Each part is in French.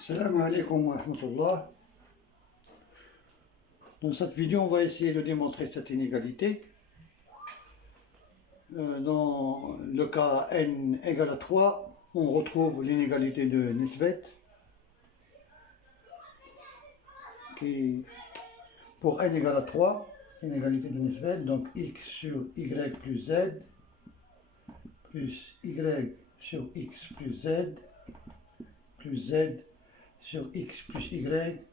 Salam alaikum wa rahmatullah. Dans cette vidéo, on va essayer de démontrer cette inégalité. Dans le cas n égale à 3, on retrouve l'inégalité de Nisbet, qui, pour n égale à 3, l'inégalité de Nisbet, donc x sur y plus z, plus y sur x plus z sur x plus y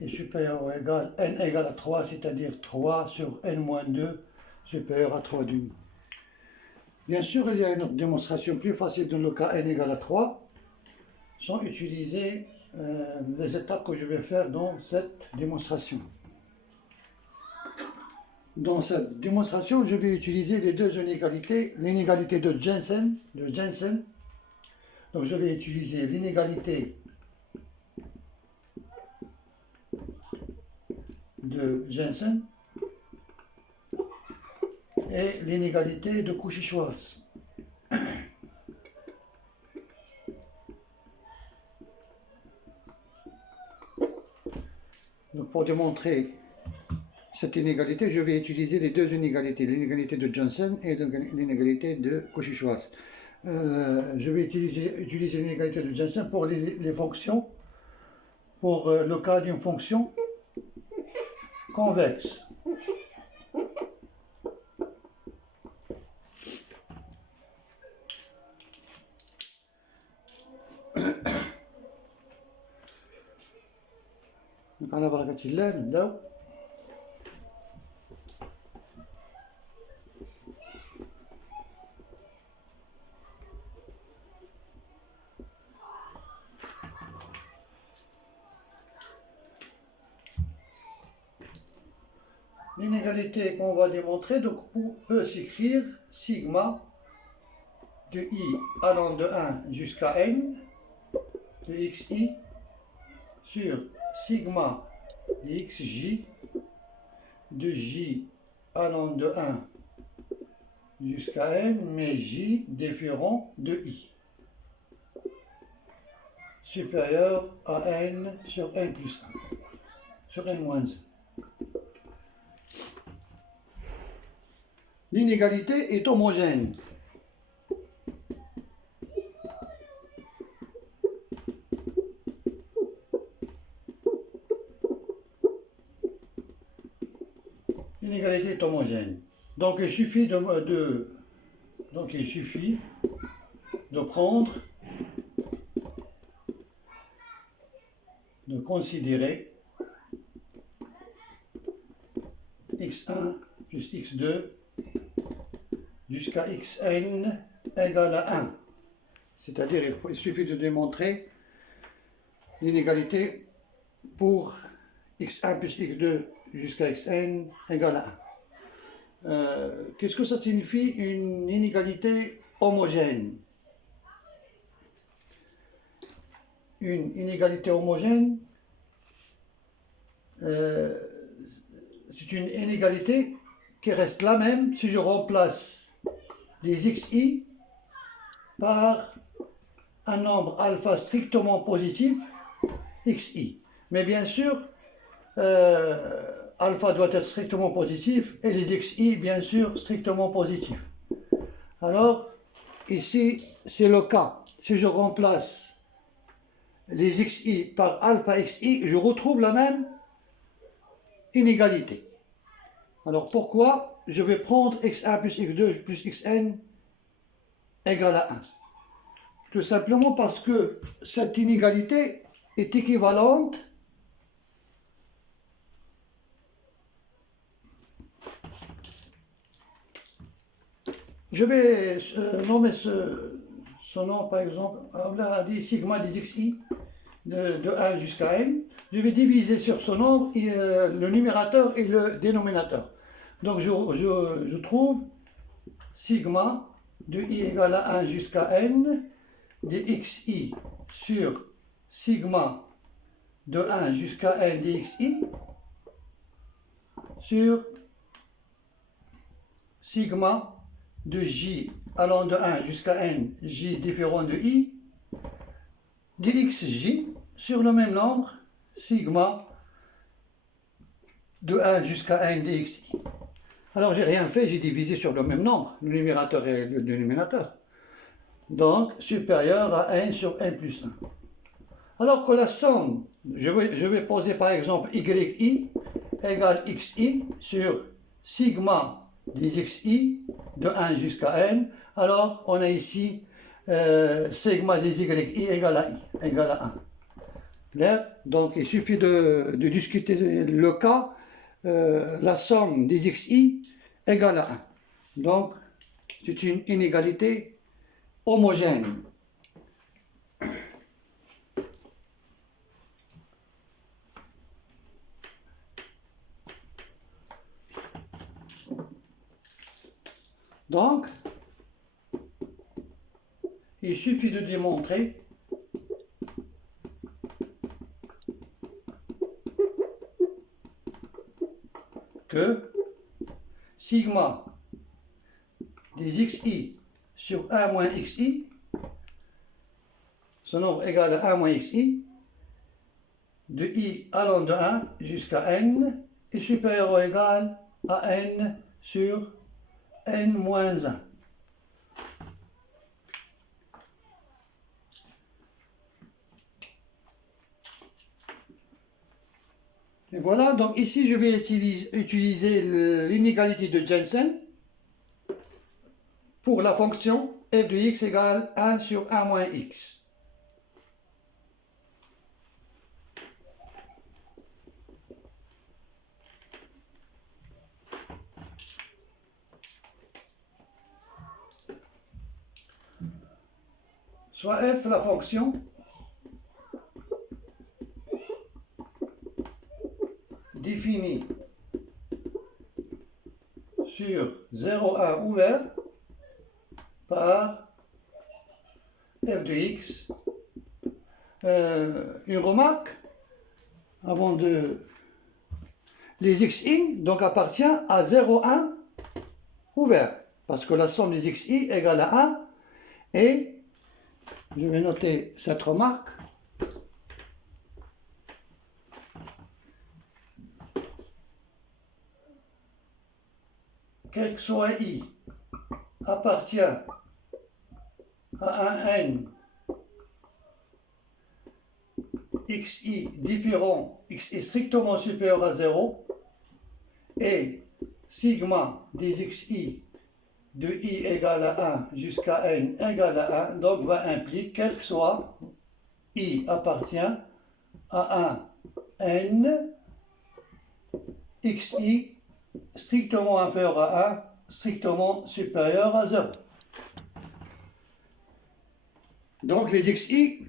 est supérieur ou égal n égale à 3, c'est-à-dire 3 sur n moins 2 supérieur à 3 demi. Bien sûr, il y a une autre démonstration plus facile dans le cas n égale à 3, sans utiliser les étapes que je vais faire dans cette démonstration. Dans cette démonstration, je vais utiliser les deux inégalités, l'inégalité de Jensen. Donc je vais utiliser l'inégalité de Jensen et l'inégalité de Cauchy-Schwarz. Donc pour démontrer cette inégalité, je vais utiliser les deux inégalités, l'inégalité de Jensen et l'inégalité de Cauchy-Schwarz. Je vais utiliser l'inégalité de Jensen pour les fonctions, pour le cas d'une fonction convexe. Donc, على بركة الله نبداو. L'inégalité qu'on va démontrer donc, peut s'écrire sigma de i allant de 1 jusqu'à n de xi sur sigma de xj de j allant de 1 jusqu'à n, mais j différent de i, supérieur à n sur n plus 1, sur n moins 1. L'inégalité est homogène. L'inégalité est homogène. Donc il suffit de prendre, de considérer x1 plus x2 jusqu'à xn égale à 1. C'est-à-dire il suffit de démontrer l'inégalité pour x1 plus x2 jusqu'à xn égale à 1. Qu'est-ce que ça signifie une inégalité homogène? Une inégalité homogène, c'est une inégalité qui reste la même si je remplace les xi par un nombre alpha strictement positif, xi. Mais bien sûr, alpha doit être strictement positif et les xi, bien sûr, strictement positifs. Alors, ici, c'est le cas. Si je remplace les xi par alpha xi, je retrouve la même inégalité. Alors, pourquoi je vais prendre x1 plus x2 plus xn égale à 1? Tout simplement parce que cette inégalité est équivalente je vais nommer ce nom, par exemple, on a dit sigma des xi de 1 jusqu'à n. Je vais diviser sur ce nombre le numérateur et le dénominateur. Donc je trouve sigma de i égale à 1 jusqu'à n de xi sur sigma de 1 jusqu'à n de xi sur sigma de j allant de 1 jusqu'à n, j différent de i, de xj sur le même nombre, sigma de 1 jusqu'à n dxi. Alors j'ai rien fait, j'ai divisé sur le même nombre, le numérateur et le dénominateur. Donc supérieur à n sur n plus 1. Alors que la somme, je vais poser par exemple yi égale xi sur sigma des xi de 1 jusqu'à n. Alors on a ici sigma des yi égale à i, égale à 1. Clair? Donc il suffit de discuter le cas, la somme des xi égale à 1. Donc c'est une inégalité homogène. Donc, il suffit de démontrer que sigma des xi sur 1 moins xi, ce nombre égal à 1 moins xi, de i allant de 1 jusqu'à n, est supérieur ou égal à n sur n moins 1. Et voilà, donc ici je vais utiliser l'inégalité de Jensen pour la fonction f de x égale 1 sur 1 moins x. Soit f la fonction définie sur 0,1 ouvert par f de x. Une remarque avant de... Les xi donc appartient à 0,1 ouvert parce que la somme des xi égale à 1 et je vais noter cette remarque. Quel que soit i appartient à un n xi différent, x est strictement supérieur à 0 et sigma des xi de i égale à 1 jusqu'à n égale à 1, donc va impliquer quel que soit i appartient à un n xi strictement inférieur à 1, strictement supérieur à 0. Donc les xi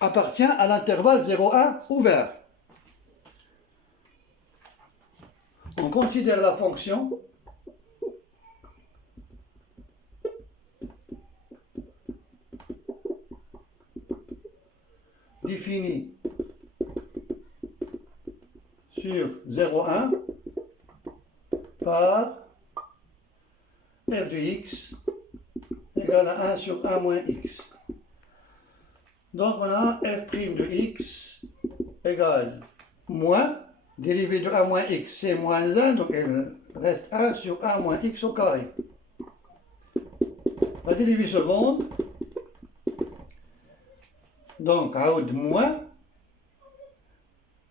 appartient à l'intervalle 0,1 ouvert. On considère la fonction définie sur 0,1 par f de x égale à 1 sur 1 moins x. Donc on a f' de x égale moins, dérivée de 1 moins x, c'est moins 1, donc il reste 1 sur 1 moins x au carré. La dérivée seconde, donc عاود moins,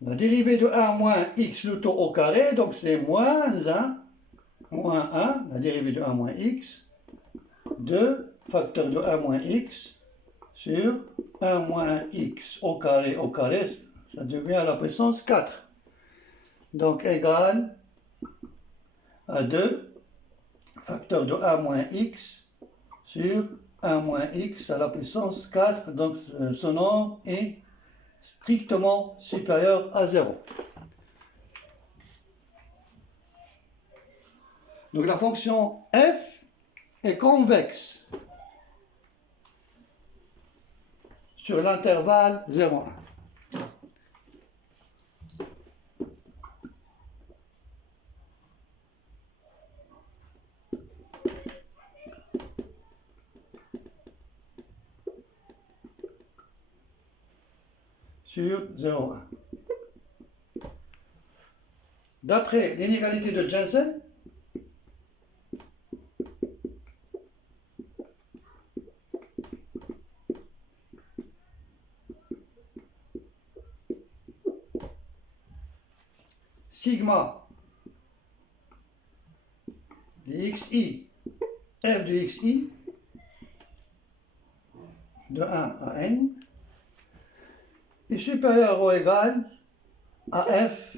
la dérivée de 1 moins x le taux au carré, donc c'est moins 1, la dérivée de 1 moins x, 2 facteur de 1 moins x sur 1 moins x au carré, ça devient à la puissance 4. Donc égal à 2 facteur de 1 moins x sur 1 moins x à la puissance 4. Donc ce nombre est strictement supérieur à 0. Donc la fonction f est convexe sur l'intervalle 0,1. sur 0,1. D'après l'inégalité de Jensen, sigma de xi, f de xi, de 1 à n, est supérieur ou égal à f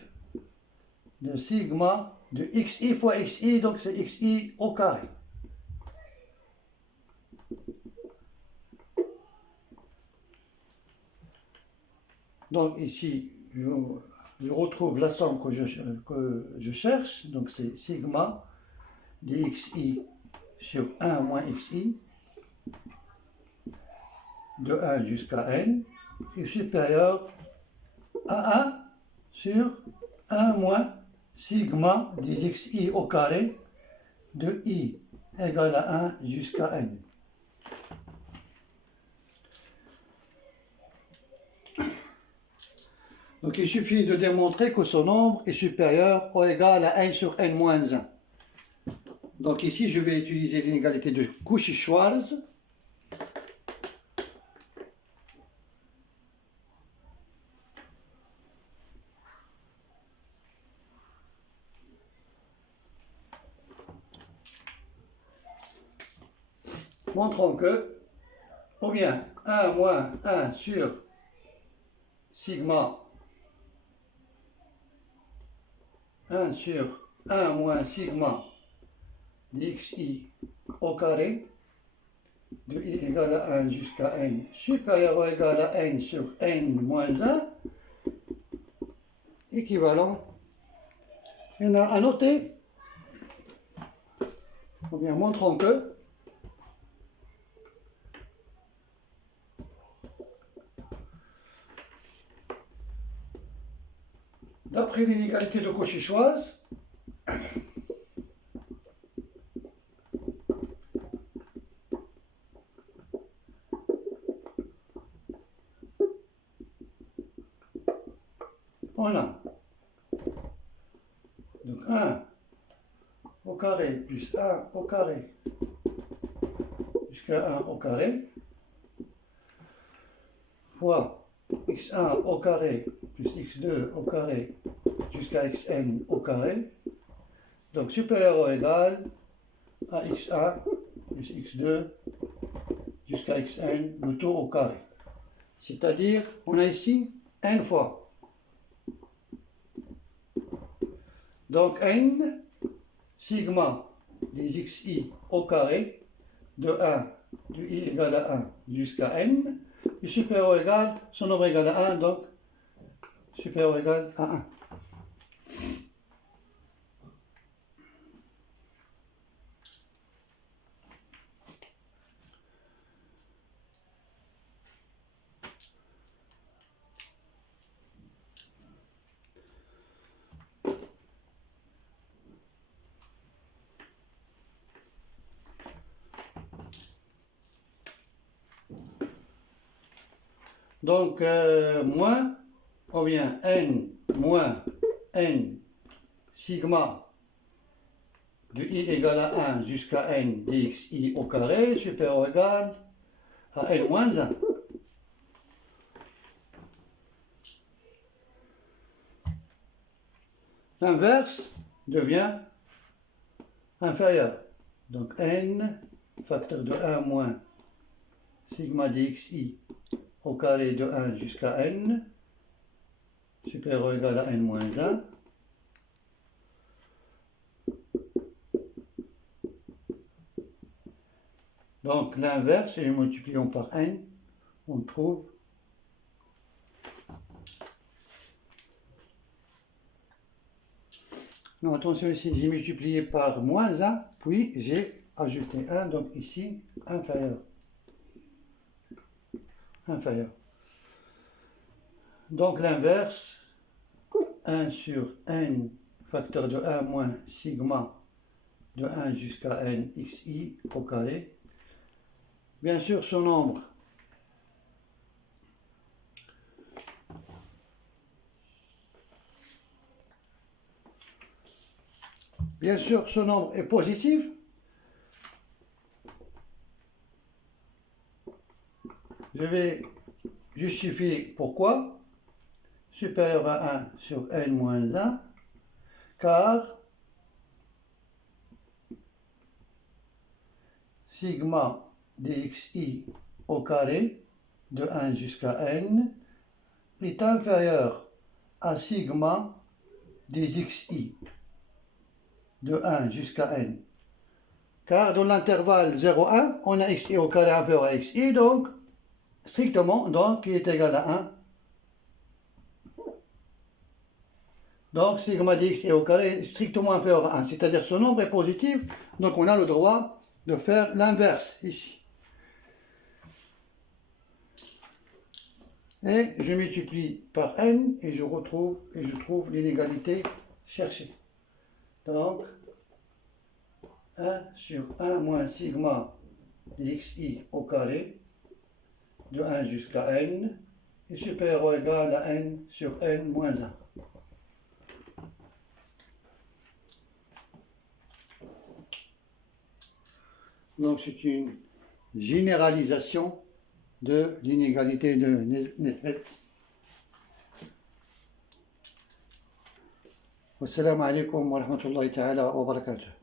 de sigma de xi fois xi, donc c'est xi au carré. Donc ici, je retrouve la somme que je cherche, donc c'est sigma de xi sur 1 moins xi de 1 jusqu'à n est supérieur à 1 sur 1 moins sigma des xi au carré de i égale à 1 jusqu'à n. Donc il suffit de démontrer que ce nombre est supérieur ou égal à 1 sur n moins 1. Donc ici je vais utiliser l'inégalité de Cauchy-Schwarz. Montrons que, ou bien 1 moins 1 sur sigma 1 sur 1 moins sigma de xi au carré de i égale à 1 jusqu'à n supérieur ou égal à n sur n moins 1 équivalent. Il y en a à noter, ou bien montrons que d'après l'inégalité de Cauchy-Schwarz, on a donc 1 au carré plus 1 au carré jusqu'à 1 au carré fois x1 au carré plus x2 au carré jusqu'à xn au carré, donc supérieur ou égal à x1 plus x2 jusqu'à xn, le tout au carré. C'est-à-dire, on a ici n fois. Donc n, sigma des xi au carré de 1 de i égale à 1 jusqu'à n est supérieur ou égal, son nombre égale à 1, donc supérieur ou égal à 1. Donc, moins, on vient n moins n sigma de i égale à 1 jusqu'à n dxi au carré supérieur ou égal à n moins 1. L'inverse devient inférieur. Donc n facteur de 1 moins sigma dxi au carré de 1 jusqu'à n supérieur ou égal à n moins 1. Donc l'inverse, et multiplions par n, on trouve non, attention ici, j'ai multiplié par moins 1, puis j'ai ajouté 1, donc ici, inférieur. Inférieur. Donc l'inverse, 1 sur n facteur de 1 moins sigma de 1 jusqu'à n xi au carré. Bien sûr, ce nombre bien sûr, ce nombre est positif. Je vais justifier pourquoi. Supérieur à 1 sur n moins 1, car sigma dxi au carré de 1 jusqu'à n est inférieur à sigma dxi de 1 jusqu'à n. Car dans l'intervalle 0,1, on a xi au carré inférieur à xi, donc strictement, donc qui est égal à 1. Donc sigma dxi au carré est strictement inférieur à 1, c'est-à-dire ce nombre est positif, donc on a le droit de faire l'inverse ici. Et je multiplie par n et je trouve l'inégalité cherchée. Donc 1 sur 1 moins sigma dxi au carré de 1 jusqu'à n est supérieur ou égal à n sur n moins 1. Donc c'est une généralisation de l'inégalité de Nefret. Wassalamu alaikum wa rahmatullahi ta'ala wa barakatuh.